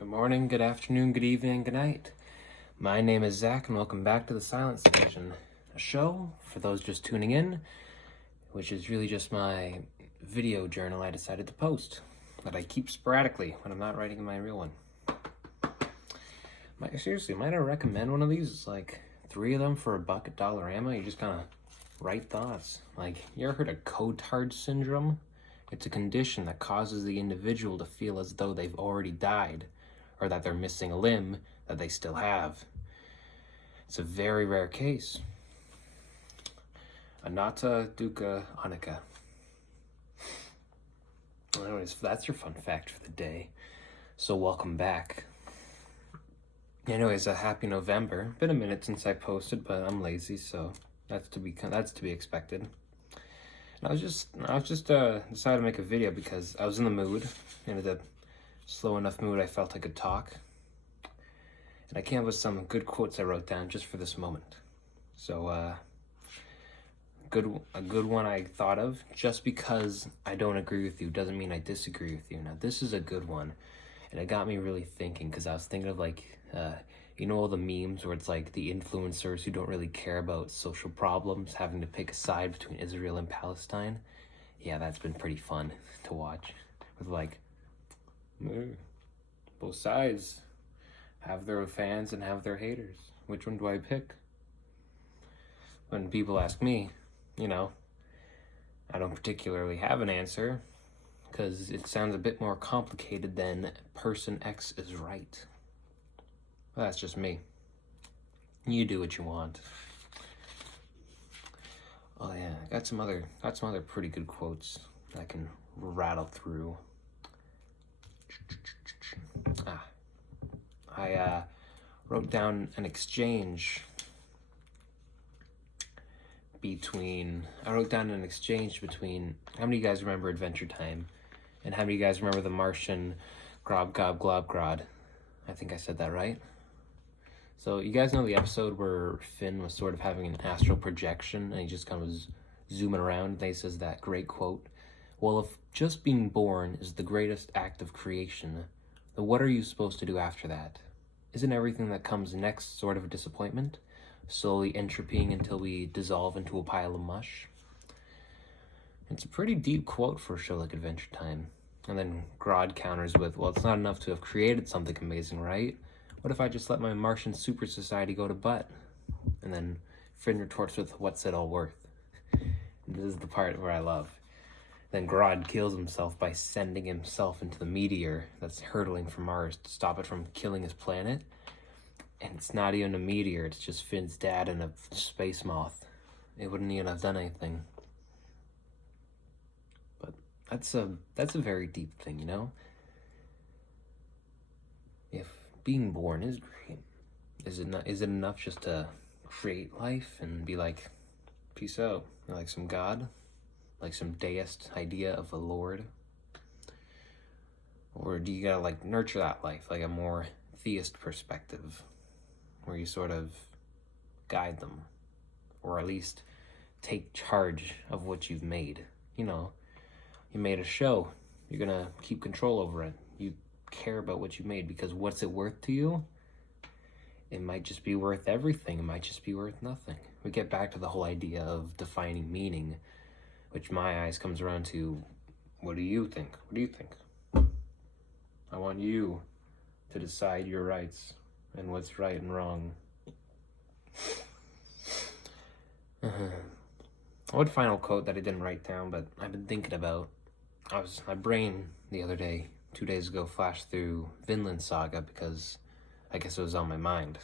Good morning, good afternoon, good evening, good night. My name is Zach, and welcome back to the Silent Station, a show for those just tuning in, which is really just my video journal I decided to post that I keep sporadically when I'm not writing my real one. Seriously, might I recommend one of these? It's like 3 of them for $1 at Dollarama. You just kind of write thoughts. Like, you ever heard of Cotard syndrome? It's a condition that causes the individual to feel as though they've already died, or that they're missing a limb that they still have. It's a very rare case. Anata Dukkha Anicca. Anyways, that's your fun fact for the day. So welcome back. Anyways, a happy November. Been a minute since I posted, but I'm lazy, so that's to be expected. And I was just decided to make a video because I was in the mood, in the slow enough mood I felt I could talk. And I came up with some good quotes I wrote down just for this moment. So a good one I thought of. Just because I don't agree with you doesn't mean I disagree with you. Now this is a good one, and it got me really thinking, because I was thinking of all the memes where it's like the influencers who don't really care about social problems having to pick a side between Israel and Palestine. Yeah, that's been pretty fun to watch. With both sides have their fans and have their haters. Which one do I pick? When people ask me, I don't particularly have an answer, because it sounds a bit more complicated than person X is right. Well, that's just me. You do what you want. Oh yeah, I got some other pretty good quotes that I can rattle through. I wrote down an exchange between how many of you guys remember Adventure Time, and how many of you guys remember the Martian Grob Gob Glob Grod? I think I said that right. So you guys know the episode where Finn was sort of having an astral projection and he just kind of was zooming around, and he says that great quote, "Well, if just being born is the greatest act of creation, then what are you supposed to do after that? Isn't everything that comes next sort of a disappointment, slowly entropying until we dissolve into a pile of mush?" It's a pretty deep quote for a show like Adventure Time. And then Grodd counters with, "Well, it's not enough to have created something amazing, right? What if I just let my Martian super society go to butt?" And then Finn retorts with, "What's it all worth?" And this is the part where I love. Then Grodd kills himself by sending himself into the meteor that's hurtling from Mars to stop it from killing his planet. And it's not even a meteor, it's just Finn's dad and a space moth. It wouldn't even have done anything. But that's a very deep thing, If being born is great, is it enough just to create life and be like, peace out, like some god? Like some deist idea of a lord? Or do you gotta nurture that life, like a more theist perspective, where you sort of guide them, or at least take charge of what you've made? You made a show, you're gonna keep control over it. You care about what you made, because what's it worth to you? It might just be worth everything, it might just be worth nothing. We get back to the whole idea of defining meaning, which my eyes comes around to, what do you think? What do you think? I want you to decide your rights and what's right and wrong. One final quote that I didn't write down, but I've been thinking about. My brain the other day, 2 days ago, flashed through Vinland Saga because I guess it was on my mind.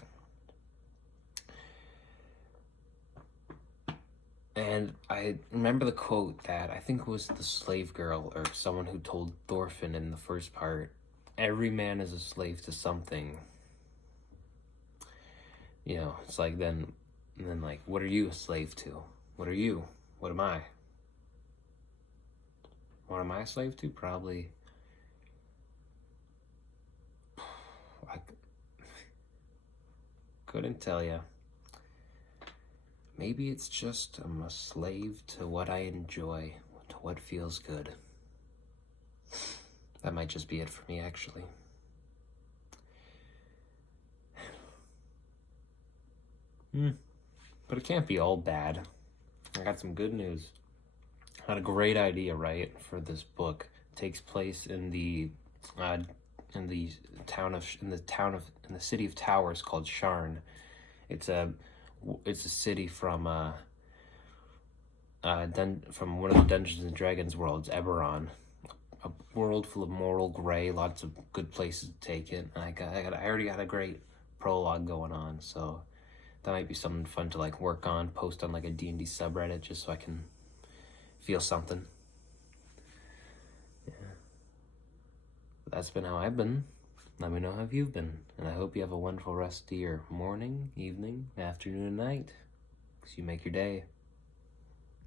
And I remember the quote that I think was the slave girl or someone who told Thorfinn in the first part, "Every man is a slave to something." It's like then what are you a slave to? What are you? What am I? What am I a slave to? Probably I couldn't tell you. Maybe it's just I'm a slave to what I enjoy, to what feels good. That might just be it for me, actually. But it can't be all bad. I got some good news. I had a great idea, right, for this book. It takes place in the city of Towers called Sharn. It's a city from from one of the Dungeons and Dragons worlds, Eberron. A world full of moral gray, lots of good places to take it. And I already got a great prologue going on, so that might be something fun to like work on, post on like a D&D subreddit just so I can feel something. Yeah. That's been how I've been. Let me know how you've been. And I hope you have a wonderful rest of your morning, evening, afternoon, and night. Because you make your day.